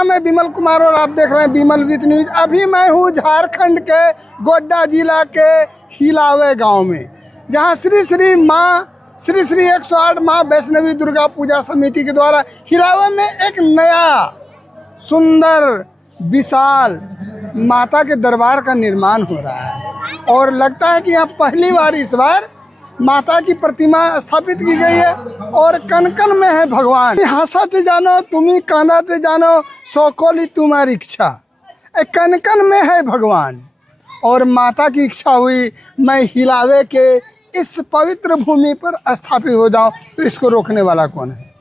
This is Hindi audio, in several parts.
नाम है विमल कुमार और आप देख रहे हैं विमल विथ न्यूज। अभी मैं हूँ झारखंड के गोड्डा जिला के हिलावे गांव में, जहां श्री श्री 108 माँ वैष्णवी दुर्गा पूजा समिति के द्वारा हिलावे में एक नया सुंदर विशाल माता के दरबार का निर्माण हो रहा है और लगता है कि यहाँ पहली बार इस बार माता की प्रतिमा स्थापित की गई है और कन में है भगवान। हंसते जानो तुम्ही कांदाते जानो सौकोली तुम्हारी इच्छा, कन में है भगवान और माता की इच्छा हुई मैं हिलावे के इस पवित्र भूमि पर स्थापित हो जाऊं, तो इसको रोकने वाला कौन है।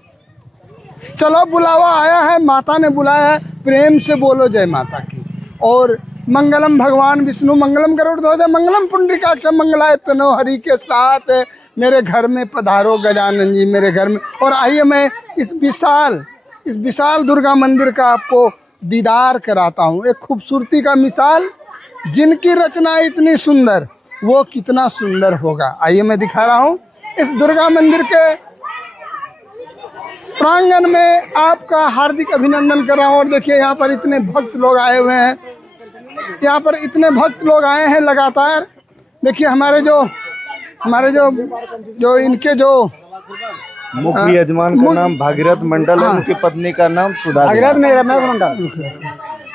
चलो बुलावा आया है, माता ने बुलाया है, प्रेम से बोलो जय माता की। और मंगलम भगवान विष्णु मंगलम गरुड़ ध्वज मंगलम पुंडरीकाक्ष मंगलाय तनो हरि के साथ मेरे घर में पधारो गजानन जी मेरे घर में। और आइए मैं इस विशाल दुर्गा मंदिर का आपको दीदार कराता हूँ। एक खूबसूरती का मिसाल, जिनकी रचना इतनी सुंदर वो कितना सुंदर होगा। आइए मैं दिखा रहा हूँ इस दुर्गा मंदिर के प्रांगण में आपका हार्दिक अभिनंदन कर रहा हूँ। और देखिए यहाँ पर इतने भक्त लोग आए हुए हैं, यहाँ पर इतने भक्त लोग आए हैं लगातार। देखिए हमारे जो इनके जो मुख्य यजमान का नाम भागीरथ मंडल है, उनकी पत्नी का नाम सुधा भागीरथ नहीं, रमेश मंडल।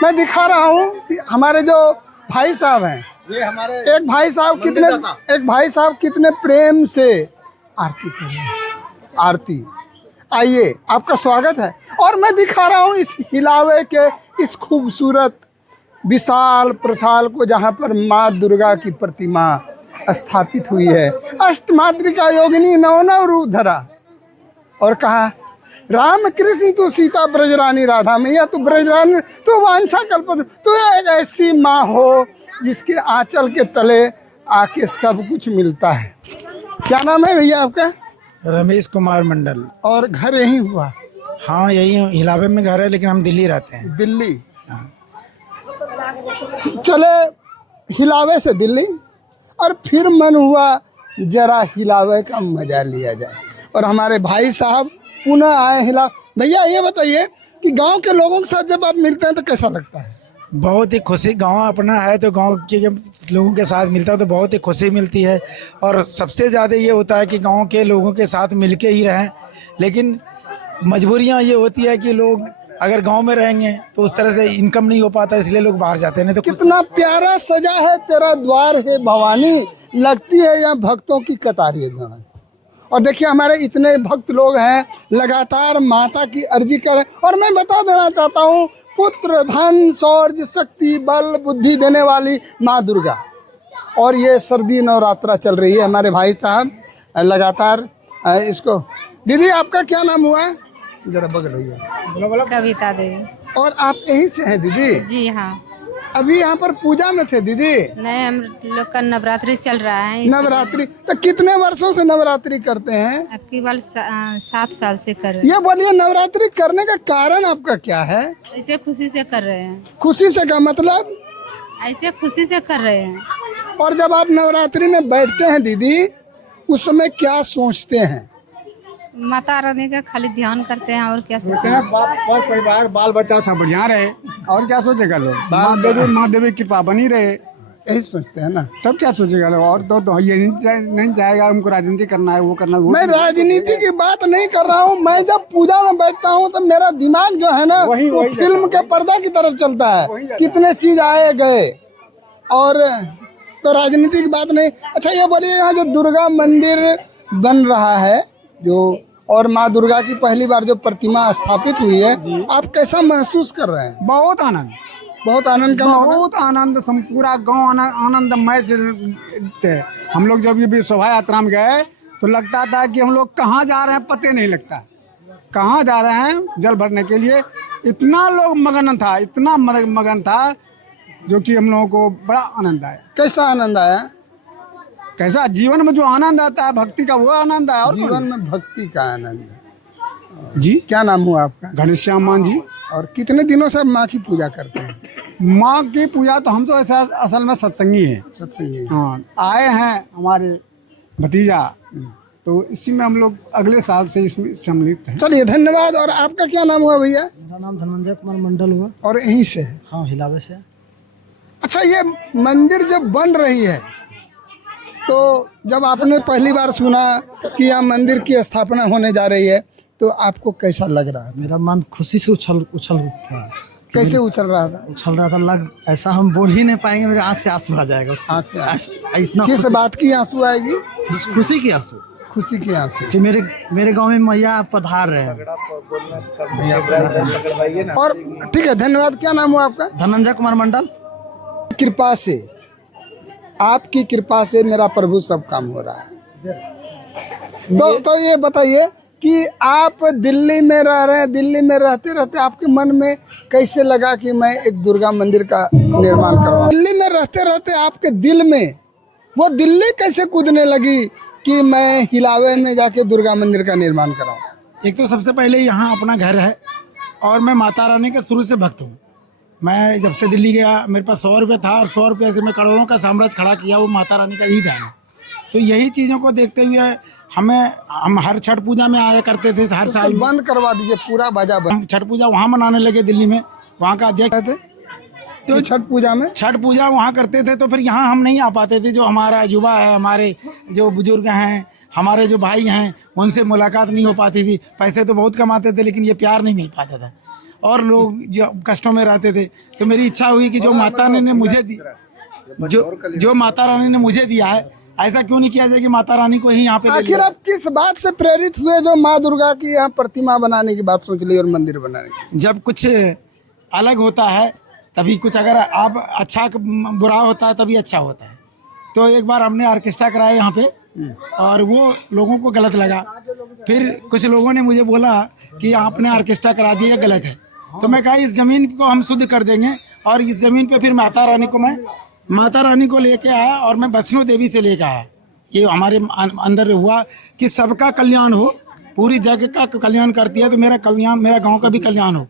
मैं दिखा रहा हूँ कि हमारे जो भाई साहब हैं, ये हमारे एक भाई साहब कितने प्रेम से आरती कर रहे हैं। आरती, आइए आपका स्वागत है। और मैं दिखा रहा हूँ इस हिलावे के इस खूबसूरत विशाल प्रसाल को, जहाँ पर माँ दुर्गा की प्रतिमा स्थापित हुई है। अष्टमातृका योगिनी नव रूप धरा और कहा राम कृष्ण तू सीता ब्रजरानी राधा मैया तू ब्रजरानी तू वांछा कल्प तू एक ऐसी माँ हो जिसके आंचल के तले आके सब कुछ मिलता है। क्या नाम है भैया आपका? रमेश कुमार मंडल। और घर यहीं हुआ? हाँ यही हिलावे में घर है, लेकिन हम दिल्ली रहते हैं। दिल्ली? हाँ। चले हिलावे से दिल्ली और फिर मन हुआ जरा हिलावे का मजा लिया जाए। और हमारे भाई साहब पुनः आए हिला। भैया ये बताइए कि गांव के लोगों के साथ जब आप मिलते हैं तो कैसा लगता है? बहुत ही खुशी, गांव अपना है तो गांव के जब लोगों के साथ मिलता है तो बहुत ही खुशी मिलती है। और सबसे ज़्यादा ये होता है कि गांव के लोगों के साथ मिलके ही रहें, लेकिन मजबूरियां ये होती है कि लोग अगर गांव में रहेंगे तो उस तरह से इनकम नहीं हो पाता, इसलिए लोग बाहर जाते हैं। नहीं तो कितना प्यारा सजा है तेरा द्वार है भवानी, लगती है यहाँ भक्तों की कतारें जहाँ। और देखिए हमारे इतने भक्त लोग हैं लगातार माता की अर्जी कर। और मैं बता देना चाहता हूँ, पुत्र धन शौर्य शक्ति बल बुद्धि देने वाली माँ दुर्गा। और ये सर्दी नवरात्रा चल रही है। हमारे भाई साहब लगातार इसको। दीदी आपका क्या नाम हुआ है? जरा बगल भैया। कविता देवी। और आप यहीं से हैं दीदी? जी हाँ। अभी यहाँ पर पूजा में थे दीदी? नहीं, हम लोग का नवरात्रि चल रहा है। नवरात्रि तो कितने वर्षों से नवरात्रि करते हैं? आपकी बार 7 साल से कर रहे हैं। ये बोलिए नवरात्रि करने का कारण आपका क्या है? ऐसे खुशी से कर रहे हैं। खुशी से का मतलब? ऐसे खुशी से कर रहे हैं। और जब आप नवरात्रि में बैठते हैं दीदी, उस समय क्या सोचते हैं? माता रानी का खाली ध्यान करते हैं और क्या सोचते हैं? परिवार बाल बच्चा सब बढ़िया रहे और क्या सोचेगा लोग? माँ देवी कृपा बनी रहे, यही सोचते हैं ना। तब क्या सोचेगा लोग? और तो ये नहीं चाहेगा हमको राजनीति करना है, वो करना है। मैं राजनीति की बात नहीं कर रहा हूँ। मैं जब पूजा में बैठता हूँ तो मेरा दिमाग जो है ना वो फिल्म के पर्दा की तरफ चलता है, कितने चीज आए गए। और तो राजनीति की बात नहीं। अच्छा ये बोलिए, यहाँ जो दुर्गा मंदिर बन रहा है जो, और माँ दुर्गा की पहली बार जो प्रतिमा स्थापित हुई है, आप कैसा महसूस कर रहे हैं? बहुत आनंद, बहुत आनंद का बहुत आनंद। पूरा गांव आनंदमय से। हम लोग जब ये शोभा यात्रा में गए तो लगता था कि हम लोग कहाँ जा रहे हैं, पते नहीं लगता कहाँ जा रहे हैं जल भरने के लिए। इतना लोग मगन था, इतना मगन था, जो कि हम लोगों को बड़ा आनंद आया। कैसा आनंद आया? कैसा जीवन में जो आनंद आता है भक्ति का, वो आनंद है। और जीवन में भक्ति का आनंद है। जी क्या नाम हुआ आपका? घनश्याम मान जी। और कितने दिनों से माँ की पूजा करते हैं? माँ की पूजा तो हम तो ऐसा असल में सत्संगी हैं। सत्संगी? हाँ, आए हैं हमारे भतीजा तो इसी में हम लोग अगले साल से इसमें सम्मिलित हैं। चलिए धन्यवाद। और आपका क्या नाम हुआ भैया? मेरा नाम धनंजय कुमार मंडल हुआ। और यहीं से है? हाँ, हिलावे से। अच्छा, ये मंदिर जब बन रही है तो जब आपने पहली बार सुना कि यहाँ मंदिर की स्थापना होने जा रही है तो आपको कैसा लग रहा था? मेरा मन खुशी से उछल उठा। कैसे उछल रहा था? उछल रहा था, लग ऐसा हम बोल ही नहीं पाएंगे, मेरे आँख से आंसू आ जाएगा। आँख से इतना किस बात की आंसू आएगी? खुशी की आंसू, खुशी की आंसू कि मेरे गांव में मैया पधार रहे हैं। और ठीक है, धन्यवाद। क्या नाम हुआ आपका? धनंजय कुमार मंडल। कृपा से, आपकी कृपा से मेरा प्रभु सब काम हो रहा है। तो ये बताइए कि आप दिल्ली में रह रहे हैं, दिल्ली में रहते रहते आपके मन में कैसे लगा कि मैं एक दुर्गा मंदिर का निर्माण करवाऊं? दिल्ली में रहते रहते आपके दिल में वो दिल्ली कैसे कूदने लगी कि मैं हिलावे में जाके दुर्गा मंदिर का निर्माण कराऊं? एक तो सबसे पहले यहाँ अपना घर है और मैं माता रानी का शुरू से भक्त हूँ। मैं जब से दिल्ली गया मेरे पास 100 रुपये था और 100 रुपये से मैं करोड़ों का साम्राज्य खड़ा किया, वो माता रानी का ही दान है। तो यही चीज़ों को देखते हुए हम हर छठ पूजा में आया करते थे हर साल। तो बंद करवा दीजिए पूरा बाजा बंद। हम छठ पूजा वहाँ मनाने लगे दिल्ली में, वहाँ का अध्यक्ष थे। तो छठ पूजा में छठ पूजा वहाँ करते थे तो फिर यहाँ हम नहीं आ पाते थे। जो हमारा युवा है, हमारे जो बुजुर्ग हैं, हमारे जो भाई हैं, उनसे मुलाकात नहीं हो पाती थी। पैसे तो बहुत कमाते थे लेकिन ये प्यार नहीं मिल पाता था और लोग जो कष्टों में रहते थे। तो मेरी इच्छा हुई कि जो माता रानी ने मुझे दी, जो माता रानी ने मुझे दिया है, ऐसा क्यों नहीं किया जाए कि माता रानी को ही यहाँ पे। आखिर आप किस बात से प्रेरित हुए जो माँ दुर्गा की यहाँ प्रतिमा बनाने की बात सोच ली और मंदिर बनाने की? जब कुछ अलग होता है तभी कुछ, अगर आप अच्छा बुरा होता है तभी अच्छा होता है। तो एक बार हमने ऑर्केस्ट्रा कराया यहाँ पे और वो लोगों को गलत लगा। फिर कुछ लोगों ने मुझे बोला कि आपने ऑर्केस्ट्रा करा दिया, गलत है। तो मैं कहा इस ज़मीन को हम शुद्ध कर देंगे और इस ज़मीन पे फिर माता रानी को लेके आया और मैं वैष्णो देवी से लेके आया। ये हमारे अंदर हुआ कि सबका कल्याण हो, पूरी जगह का कल्याण करती है तो मेरा कल्याण, मेरा गांव का भी कल्याण हो।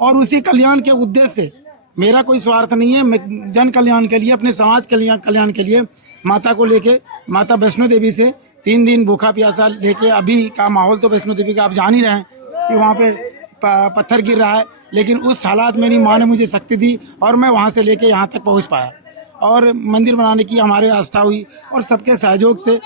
और उसी कल्याण के उद्देश्य से मेरा कोई स्वार्थ नहीं है, मैं जन कल्याण के लिए, अपने समाज कल्याण के लिए माता को लेके, माता वैष्णो देवी से 3 दिन भूखा प्यासा लेके। अभी का माहौल तो वैष्णो देवी का आप जान ही रहे हैं कि वहाँ पे पत्थर गिर रहा है, लेकिन उस हालात में मेरी माँ ने मुझे शक्ति दी और मैं वहाँ से लेके यहाँ तक पहुँच पाया और मंदिर बनाने की हमारे आस्था हुई। और सबके सहयोग से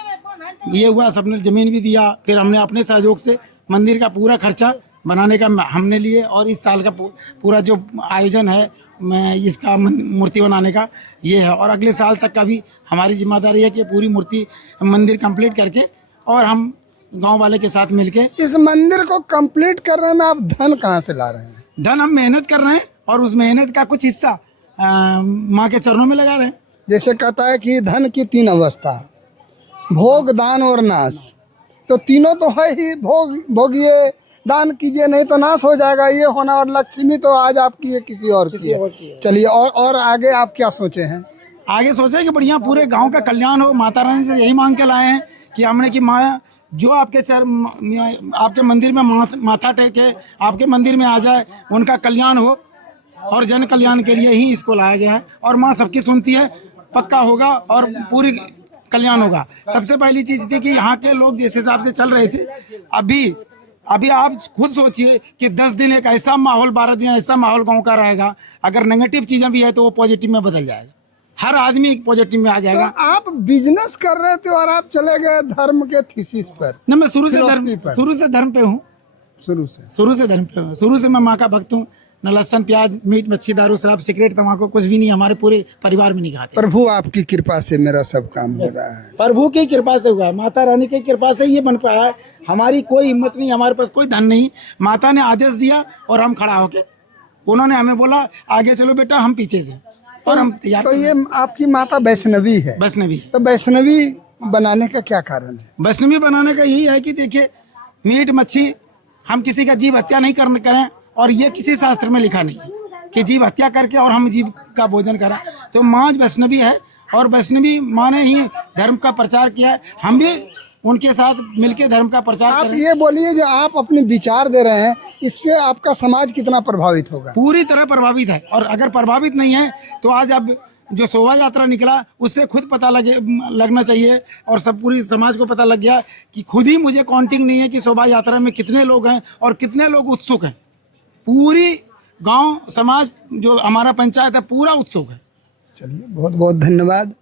ये हुआ, सबने ज़मीन भी दिया। फिर हमने अपने सहयोग से मंदिर का पूरा खर्चा बनाने का हमने लिए और इस साल का पूरा जो आयोजन है मैं इसका मूर्ति बनाने का ये है। और अगले साल तक का भी हमारी जिम्मेदारी है कि पूरी मूर्ति मंदिर कंप्लीट करके और हम गांव वाले के साथ मिलके इस मंदिर को कंप्लीट करने में आप धन कहाँ से ला रहे हैं? धन हम मेहनत कर रहे हैं और उस मेहनत का कुछ हिस्सा माँ के चरणों में लगा रहे हैं। जैसे कहता है कि धन की 3 अवस्था, भोग, दान और नाश। तो तीनों तो है ही। भोगिए, दान कीजिए, नहीं तो नाश हो जाएगा। ये होना और लक्ष्मी तो आज आपकी है, किसी और की है। चलिए और आगे आप क्या सोचे हैं? आगे सोचे कि बढ़िया पूरे गांव का कल्याण हो। माता रानी से यही मांग के लाए हैं कि हमने कि माँ जो आपके मंदिर में माथा टेके आपके मंदिर में आ जाए, उनका कल्याण हो और जन कल्याण के लिए ही इसको लाया गया है। और माँ सबकी सुनती है, पक्का होगा और पूरी कल्याण होगा। सबसे पहली चीज़ थी कि यहाँ के लोग जिस हिसाब से चल रहे थे, अभी आप खुद सोचिए कि 10 दिन एक ऐसा माहौल, 12 दिन ऐसा माहौल गांव का रहेगा। अगर नेगेटिव चीज़ें भी है तो वो पॉजिटिव में बदल जाएगा, हर आदमी पॉजिटिव में आ जाएगा। तो आप बिजनेस कर रहे थे और आप चले गए धर्म के थीसिस पर। न, मैं शुरू से धर्म पे हूँ। शुरू से मैं माँ का भक्त हूँ। न लहसुन, प्याज, मीट, मच्छी, दारू, शराब, सिगरेट, तम्बाकू कुछ भी नहीं, हमारे पूरे परिवार में नहीं खाते। प्रभु आपकी कृपा से मेरा सब काम हो रहा है। प्रभु की कृपा से हुआ है, माता रानी की कृपा से ये बन पाया है। हमारी कोई हिम्मत नहीं, हमारे पास कोई धन नहीं। माता ने आदेश दिया और हम खड़ा होके, उन्होंने हमें बोला आगे चलो बेटा, हम पीछे से, और हम तैयार। तो ये आपकी माता वैष्णवी है? वैष्णवी। तो वैष्णवी बनाने का क्या कारण है? वैष्णवी बनाने का यही है कि देखिए, मीट मच्छी, हम किसी का जीव हत्या नहीं करें और ये किसी शास्त्र में लिखा नहीं है कि जीव हत्या करके और हम जीव का भोजन करें। तो माँ वैष्णवी है और वैष्णवी माँ ने ही धर्म का प्रचार किया है। हम भी उनके साथ मिलके धर्म का प्रचार आप करें। ये बोलिए, जो आप अपने विचार दे रहे हैं, इससे आपका समाज कितना प्रभावित होगा? पूरी तरह प्रभावित है। और अगर प्रभावित नहीं है तो आज अब जो शोभा यात्रा निकला उससे खुद पता लगना चाहिए और सब पूरी समाज को पता लग गया कि खुद ही मुझे काउंटिंग नहीं है कि शोभा यात्रा में कितने लोग हैं और कितने लोग उत्सुक हैं। पूरी गांव समाज जो हमारा पंचायत है पूरा उत्सुक है। चलिए, बहुत बहुत धन्यवाद।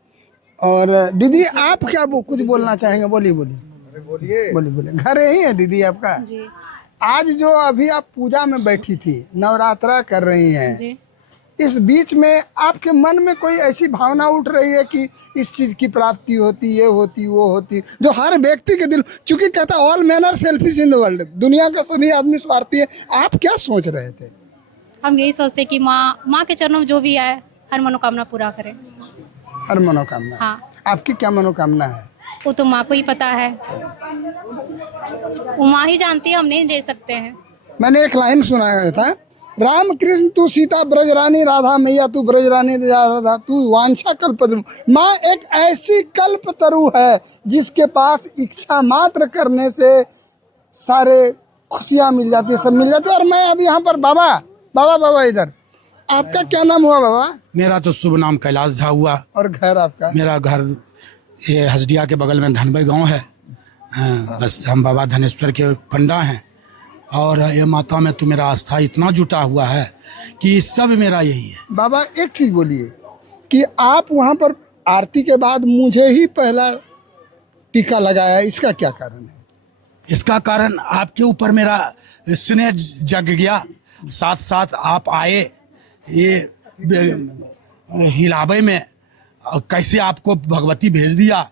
और दीदी आप क्या कुछ बोलना चाहेंगे? बोलिए बोलिए बोलिए। घर यही है दीदी आपका जी आज जो अभी आप पूजा में बैठी थी, नवरात्रा कर रही हैं, जी। इस बीच में आपके मन में कोई ऐसी भावना उठ रही है कि इस चीज़ की प्राप्ति होती, ये होती, वो होती, जो हर व्यक्ति के दिल, चूंकि कहता all man are selfish in the world, दुनिया का सभी आदमी स्वार्थी है। आप क्या सोच रहे थे? हम यही सोचते हैं कि माँ के चरणों में जो भी आए हर मनोकामना पूरा करे। हर मनोकामना। हाँ। आपकी क्या मनोकामना है? वो तो माँ को ही पता है, वो माँ ही जानती है, हम नहीं दे सकते हैं। मैंने एक लाइन सुनाया था, राम कृष्ण तू सीता ब्रजरानी, राधा मैया तू ब्रजरानी, राधा तू वांछा कल्पतरु। माँ एक ऐसी कल्पतरु है जिसके पास इच्छा मात्र करने से सारे खुशियाँ मिल जाती है, सब मिल जाती है। और मैं अभी यहाँ पर बाबा इधर, आपका क्या नाम हुआ बाबा? मेरा तो शुभ नाम कैलाश झा हुआ। और घर आपका? मेरा घर ये हसडिया के बगल में धनबई गांव है। बस हम बाबा धनेश्वर के पंडा हैं और ये माता में तो मेरा आस्था इतना जुटा हुआ है कि सब मेरा यही है। बाबा एक चीज बोलिए कि आप वहाँ पर आरती के बाद मुझे ही पहला टीका लगाया, इसका क्या कारण है? इसका कारण आपके ऊपर मेरा स्नेह जग गया, साथ साथ आप आए ये हिलावे में, कैसे आपको भगवती भेज दिया,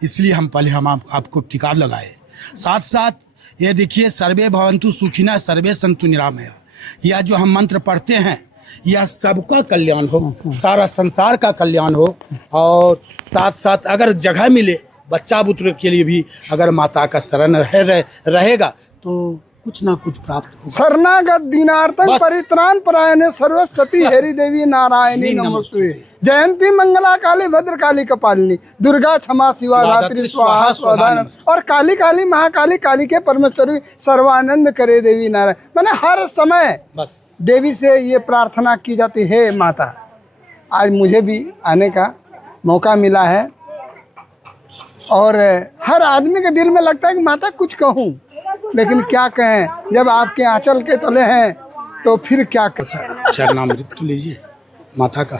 इसलिए हम आपको टीका लगाए। साथ साथ ये देखिए, सर्वे भवन्तु सुखिनः सर्वे सन्तु निरामया, यह जो हम मंत्र पढ़ते हैं यह सबका कल्याण हो, सारा संसार का कल्याण हो। और साथ साथ अगर जगह मिले बच्चा बुत्र के लिए भी, अगर माता का शरण रहेगा तो कुछ ना कुछ प्राप्त हो। शरणागत दीनार्तक परित्राण परायणे सर्वसती हेरी देवी नारायणी नमोस्तुते। जयंती मंगला काली भद्र काली कपालिनी, दुर्गा क्षमा शिवा धात्री स्वाहा स्वधा। और काली काली महाकाली काली के परमेश्वरी सर्वानंद करे देवी नारायण। मैंने हर समय बस देवी से ये प्रार्थना की जाती है, माता आज मुझे भी आने का मौका मिला है। और हर आदमी के दिल में लगता है कि माता कुछ कहूँ, लेकिन क्या कहें, जब आपके आंचल के तले हैं तो फिर क्या कहें। चरणामृत तो लीजिए माता का।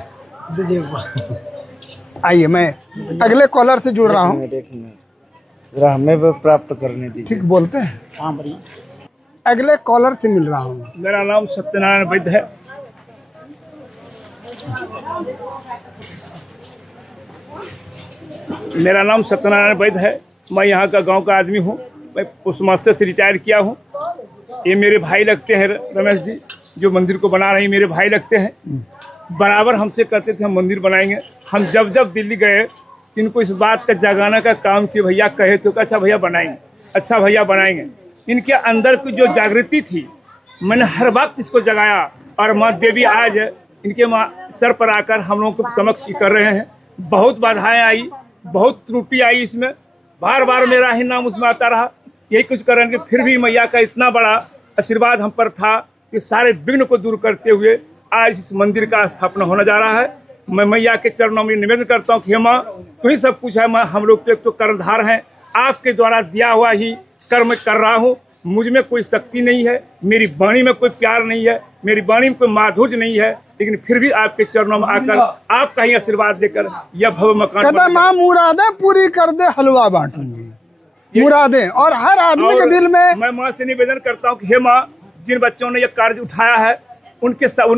आइए, मैं अगले कॉलर से जुड़ रहा हूँ। जरा हमें भी प्राप्त करने दीजिए। ठीक बोलते हैं। अगले कॉलर से मिल रहा हूँ। मेरा नाम सत्यनारायण वैद्य है। मेरा नाम सत्यनारायण वैद्य है। मैं यहाँ का गांव का आदमी हूँ। मैं पोस्ट मास्टर से रिटायर किया हूँ। ये मेरे भाई लगते हैं, रमेश जी जो मंदिर को बना रहे हैं मेरे भाई लगते हैं। बराबर हमसे कहते थे हम मंदिर बनाएंगे। हम जब दिल्ली गए इनको इस बात का जगाने का काम किया, भैया कहे तो अच्छा भैया बनाएंगे, अच्छा भैया बनाएंगे। इनके अंदर की जो जागृति थी मैंने हर वक्त इसको जगाया। और माँ देवी आज इनके माँ सर पर आकर हम लोगों को समक्ष कर रहे हैं। बहुत बाधाएं आई, बहुत त्रुटि आई, इसमें बार बार मेरा ही नाम उसमें आता रहा। यही कुछ करेंगे, फिर भी मैया का इतना बड़ा आशीर्वाद हम पर था कि सारे विघ्न को दूर करते हुए आज इस मंदिर का स्थापना होने जा रहा है। मैं मैया के चरणों में निवेदन करता हूँ कि हे माँ तू ही सब कुछ है। मैं हम लोग तो कर्णधार हैं, आपके द्वारा दिया हुआ ही कर्म कर रहा हूँ। मुझ में कोई शक्ति नहीं है, मेरी वाणी में कोई प्यार नहीं है, मेरी वाणी में कोई माधुर्य नहीं है, लेकिन फिर भी आपके चरणों में आकर आपका ही आशीर्वाद देकर यह भव्य मकान माँ मुरादें पूरी कर दे, हलवा बांटूंगी मुरादें। और हर आदमी के दिल में मैं माँ से निवेदन करता हूँ कि हे माँ जिन बच्चों ने यह कार्य उठाया है उन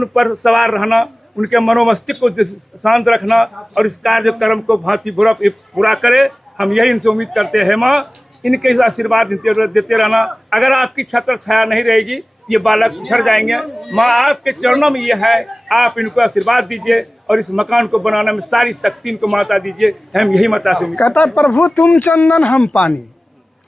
पर सवार रहना, उनके मनोमस्तिष्क को शांत रखना और इस कार्यक्रम को भांति पूरा करे। हम यही इनसे उम्मीद करते हैं माँ, इनके आशीर्वाद देते रहना। अगर आपकी छत्र छाया नहीं रहेगी ये बालक पिछड़ जाएंगे। माँ आपके चरणों में ये है, आप इनको आशीर्वाद दीजिए और इस मकान को बनाने में सारी शक्ति इनको माता दीजिए। हम यही माता से कहता प्रभु तुम चंदन हम पानी,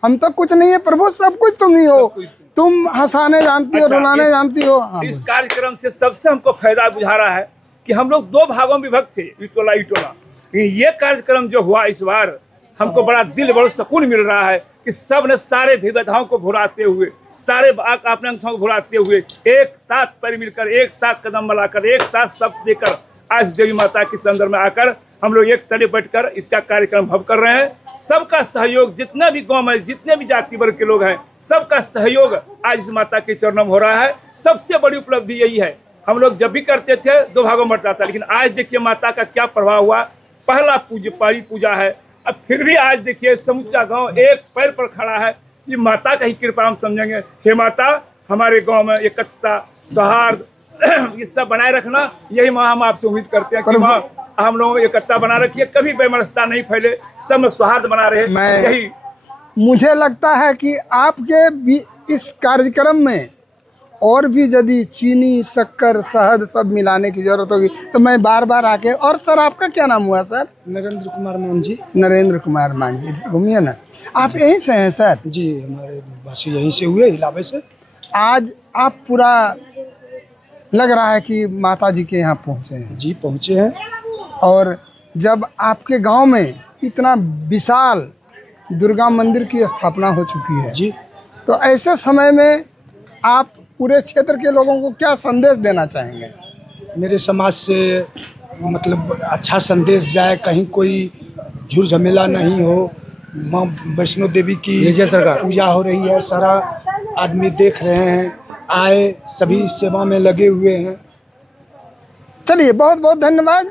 हम तो कुछ नहीं है प्रभु, सब कुछ तुम ही हो। तुम हंसाने जानती हो, रुलाने जानती हो। इस कार्यक्रम से सबसे हमको फायदा बुझा रहा है कि हम लोग दो भागों में विभक्त थे, इटोला। ये कार्यक्रम जो हुआ इस बार हमको बड़ा दिल बड़ा सुकून मिल रहा है कि सब ने सारे विविधताओं को भुलाते हुए, सारे अपने अंशों को भुलाते हुए एक साथ पैर मिलकर, एक साथ कदम मिलाकर, एक साथ सब देकर आज देवी माता के संदर्भ में आकर हम लोग एक तले बैठकर इसका कार्यक्रम भव्य कर रहे हैं। सबका सहयोग, जितना भी गांव में जितने भी जाति वर्ग के लोग हैं, सबका सहयोग आज इस माता के चरणों में हो रहा है। सबसे बड़ी उपलब्धि यही है। हम लोग जब भी करते थे 2 भागों में बंटता था, लेकिन आज देखिए माता का क्या प्रभाव हुआ। पहली पूजा है, अब फिर भी आज देखिए समूचा गांव एक पैर पर खड़ा है। ये माता का ही कृपा हम समझेंगे। हे माता, हमारे गांव में एकता, सौहार्द ये सब बनाए रखना, यही माँ हम आपसे उम्मीद करते हैं कि माँ हम लोगों को एकता बना रखिए, कभी वैमनस्यता नहीं फैले, सब में सौहार्द बना रहे। यही मुझे लगता है कि आपके इस कार्यक्रम में और भी यदि चीनी, शक्कर, शहद सब मिलाने की जरूरत होगी तो मैं बार बार आके। और सर आपका क्या नाम हुआ सर? नरेंद्र कुमार मान जी। नरेंद्र कुमार मान जी, घूमिए ना। आप यहीं से हैं सर? जी, हमारे वासी यहीं से हुए, इलाहाबाद से। आज आप पूरा लग रहा है कि माता जी के यहाँ पहुँचे हैं। जी, पहुँचे हैं। और जब आपके गांव में इतना विशाल दुर्गा मंदिर की स्थापना हो चुकी है जी, तो ऐसे समय में आप पूरे क्षेत्र के लोगों को क्या संदेश देना चाहेंगे? मेरे समाज से मतलब अच्छा संदेश जाए, कहीं कोई झूल झमेला नहीं हो। माँ वैष्णो देवी की पूजा हो रही है, सारा आदमी देख रहे हैं, आए सभी सेवा में लगे हुए हैं। चलिए, बहुत बहुत धन्यवाद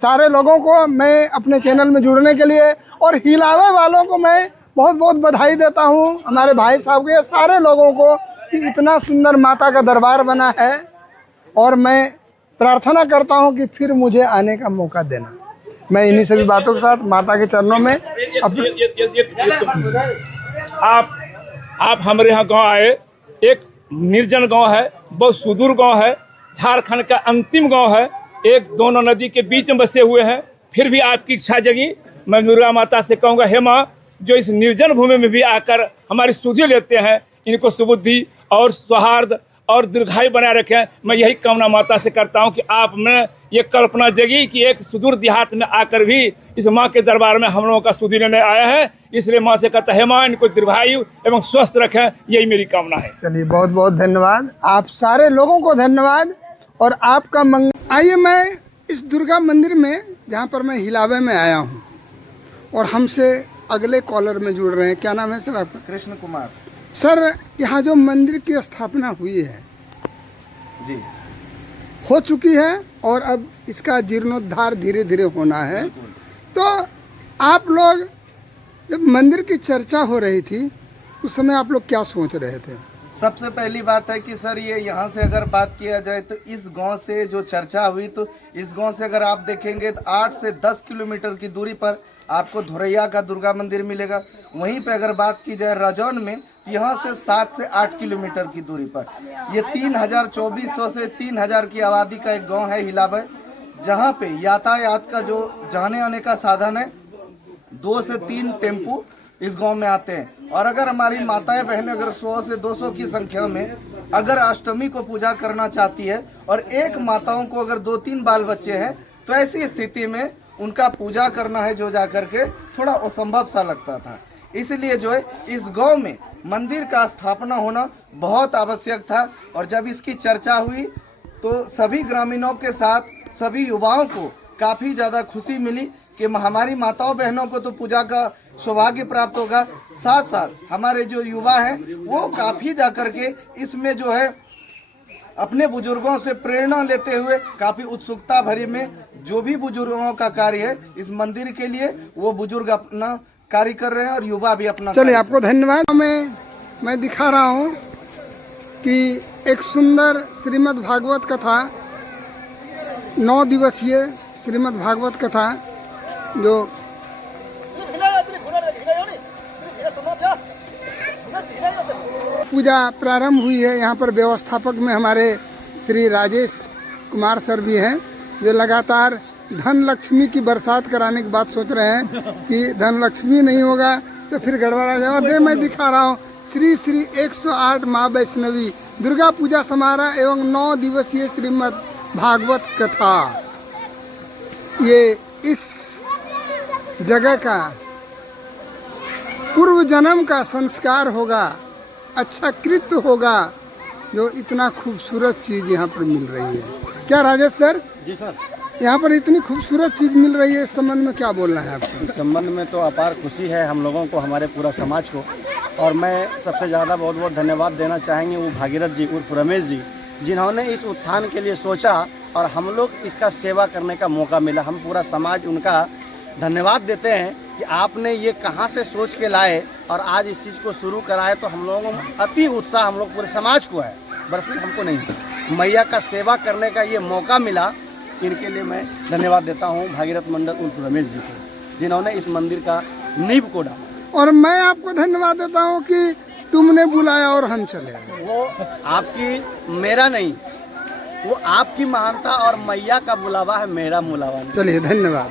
सारे लोगों को मैं अपने चैनल में जुड़ने के लिए, और हिलावे वालों को मैं बहुत बहुत बधाई देता हूँ, हमारे भाई साहब के, सारे लोगों को कि इतना सुंदर माता का दरबार बना है। और मैं प्रार्थना करता हूँ कि फिर मुझे आने का मौका देना। मैं इन्हीं सभी बातों के साथ माता के चरणों में आप हमारे यहाँ गांव आए। एक निर्जन गांव है, बहुत सुदूर गांव है, झारखंड का अंतिम गांव है, एक दोनों नदी के बीच में बसे हुए हैं। फिर भी आपकी इच्छा जगी, मैं दुर्गा माता से कहूँगा, हे माँ, जो इस निर्जन भूमि में भी आकर हमारी सुधि लेते हैं, इनको सुबुद्धि और सौहार्द और दीर्घायु बनाए रखें। मैं यही कामना माता से करता हूं कि आप में ये कल्पना जगी कि एक सुदूर देहात में आकर भी इस माँ के दरबार में हम लोगों का सुधि लेने आया है। इसलिए माँ से कहता है, माँ इनको दीर्घायु एवं स्वस्थ रखें, यही मेरी कामना है। चलिए, बहुत बहुत धन्यवाद, आप सारे लोगों को धन्यवाद और आपका मंगल। आइए, मैं इस दुर्गा मंदिर में जहाँ पर मैं हिलावे में आया हूँ और हमसे अगले कॉलर में जुड़ रहे हैं। क्या नाम है सर आपका? कृष्ण कुमार सर, यहाँ जो मंदिर की स्थापना हुई है जी, हो चुकी है और अब इसका जीर्णोद्धार धीरे धीरे होना है। तो आप लोग जब मंदिर की चर्चा हो रही थी उस समय आप लोग क्या सोच रहे थे? सबसे पहली बात है कि सर ये यहाँ से अगर बात किया जाए तो इस गांव से जो चर्चा हुई, तो इस गांव से अगर आप देखेंगे तो 8 से 10 किलोमीटर की दूरी पर आपको धुरैया का दुर्गा मंदिर मिलेगा। वहीं पे अगर बात की जाए रजौन में, यहाँ से 7 से 8 किलोमीटर की दूरी पर ये 2400 से 3000 की आबादी का एक गांव है हिलावे, जहाँ पे यातायात का जो जाने आने का साधन है 2 से 3 टेम्पू इस गांव में आते हैं। और अगर हमारी माताएं बहनें अगर 100 से 200 की संख्या में अगर अष्टमी को पूजा करना चाहती है और एक माताओं को अगर 2-3 बाल बच्चे हैं, तो ऐसी स्थिति में उनका पूजा करना है जो जा करके थोड़ा असंभव सा लगता था। इसलिए जो है इस गांव में मंदिर का स्थापना होना बहुत आवश्यक था। और जब इसकी चर्चा हुई तो सभी ग्रामीणों के साथ सभी युवाओं को काफ़ी ज़्यादा खुशी मिली कि हमारी माताओं बहनों को तो पूजा का सौभाग्य प्राप्त होगा, साथ साथ हमारे जो युवा हैं वो काफ़ी जा करके इसमें जो है अपने बुजुर्गों से प्रेरणा लेते हुए काफ़ी उत्सुकता भरी में जो भी बुजुर्गों का कार्य है इस मंदिर के लिए वो बुजुर्ग अपना कार्य कर रहे हैं और युवा भी अपना। चलिए, आपको धन्यवाद। मैं दिखा रहा हूँ कि एक सुंदर श्रीमद् भागवत कथा, 9 दिवसीय श्रीमद् भागवत कथा जो पूजा प्रारंभ हुई है। यहाँ पर व्यवस्थापक में हमारे श्री राजेश कुमार सर भी हैं, जो लगातार धन लक्ष्मी की बरसात कराने की बात सोच रहे हैं कि धन लक्ष्मी नहीं होगा तो फिर गड़बड़ा जाएगा। और मैं दिखा रहा हूँ श्री श्री 108 माँ वैष्णवी दुर्गा पूजा समारोह एवं 9 दिवसीय श्रीमद् भागवत कथा। ये इस जगह का पूर्व जन्म का संस्कार होगा, अच्छा कृत्य होगा, जो इतना खूबसूरत चीज़ यहाँ पर मिल रही है। क्या राजेश सर? जी सर। यहाँ पर इतनी खूबसूरत चीज़ मिल रही है, इस संबंध में क्या बोलना है आपको? इस संबंध में तो अपार खुशी है हम लोगों को, हमारे पूरा समाज को। और मैं सबसे ज़्यादा बहुत बहुत धन्यवाद देना चाहेंगे वो भागीरथ जी उर्फ रमेश जी, जिन्होंने इस उत्थान के लिए सोचा और हम लोग इसका सेवा करने का मौका मिला। हम पूरा समाज उनका धन्यवाद देते हैं कि आपने ये कहाँ से सोच के लाए और आज इस चीज़ को शुरू कराए। तो हम लोगों में अति उत्साह हम लोग पूरे समाज को है, बस में हमको नहीं, मैया का सेवा करने का ये मौका मिला। इनके लिए मैं धन्यवाद देता हूँ भागीरथ मंडल उर्फ रमेश जी को, जिन्होंने इस मंदिर का नींव को डाला। और मैं आपको धन्यवाद देता हूँ कि तुमने बुलाया और हम चले आए। वो आपकी, मेरा नहीं, वो आपकी महानता और मैया का बुलावा है, मेरा बुलावा नहीं। चलिए, धन्यवाद।